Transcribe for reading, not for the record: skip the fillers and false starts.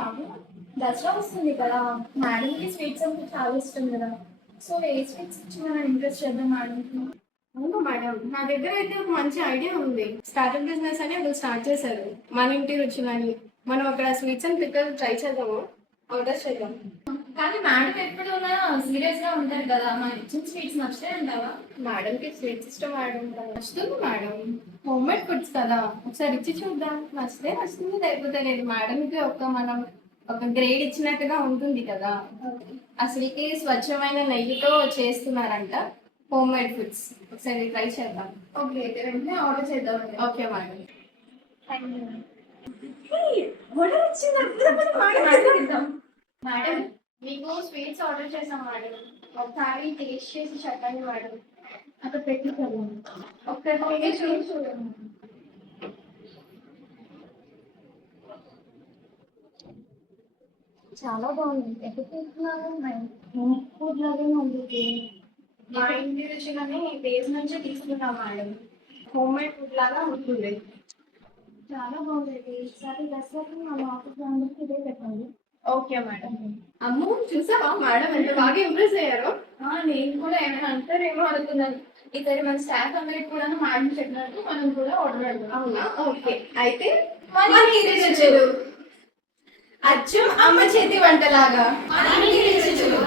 కాదు, దసరా వస్తుంది కదా, మేడంకి స్వీట్స్ అంటే చాలా ఇష్టం కదా. సో ఏ స్వీట్స్ ఇచ్చి మనం ఇంట్రెస్ట్ చేద్దాం మేడంకి. అవును మేడం, నా దగ్గర అయితే ఒక మంచి ఐడియా ఉంది. స్టార్టప్ బిజినెస్ అని ఒకరు స్టార్ట్ చేశారు, మన ఇంటి రుచులని. మనం అక్కడ స్వీట్స్ అండ్ పిక్కలు ట్రై చేద్దాము, ఆర్డర్ చేద్దాం. కానీ మేడం ఎప్పుడైనా సీరియస్ గా ఉంటారు కదా, మన ఇచ్చిన స్వీట్స్ నచ్చుతాయి అంటావా? మేడంకి స్వీట్స్ ఇష్టం మేడం, నచ్చుతుంది మేడం. హోమ్ మేడ్ ఫుడ్స్ కదా, ఒకసారి ఇచ్చి చూద్దాం. నచ్చితే నచ్చుతుంది, లేకపోతే లేదు. మేడంకి ఒక గ్రేడ్ ఇచ్చినట్టుగా ఉంటుంది కదా. అసలుకి స్వచ్ఛమైన నెయ్యితో చేస్తున్నారంట హోమ్ మేడ్ ఫుడ్స్. ఒకసారి ట్రై చేద్దాం. ఓకే, అయితే వెంటనే ఆర్డర్ చేద్దాం. Okay madam. మేడం, మీకు స్వీట్స్ ఆర్డర్ చేసాం మేడం, ఒకసారి టేస్ట్ చేసి చెప్పండి మేడం. అక్కడ పెట్టి ఒక్కసారి చూడండి. చాలా బాగుంది. ఎక్కడ తీసుకున్నాను? ఫుడ్ లాగే ఉంది. మా ఇంటి రుచిలోనే బేస్ నుంచి తీసుకున్నాం మేడం. హోమ్ మేడ్ ఫుడ్ లాగా ఉంటుంది. చాలా బాగుంది. ఈసారి దసరాకి మన ఆఫీస్ అందరికి ఇదే పెట్టండి. Okay madam. అమ్ము, చూసావా మేడం ఎంత బాగా ఇంప్రెస్ అయ్యారో? నేను కూడా ఏమైనా అంటారేమో అనుకున్నాను. ఇక్కడ మన స్టాఫ్ అందరికి కూడా మేడం చెప్పినట్టు మనం కూడా ఆర్డర్ పెడదాం. అవునా? ఓకే, అయితే మన ఇంటి రుచులు. అచ్చం అమ్మ చేతి వంటలాగా మన ఇంటి రుచులు.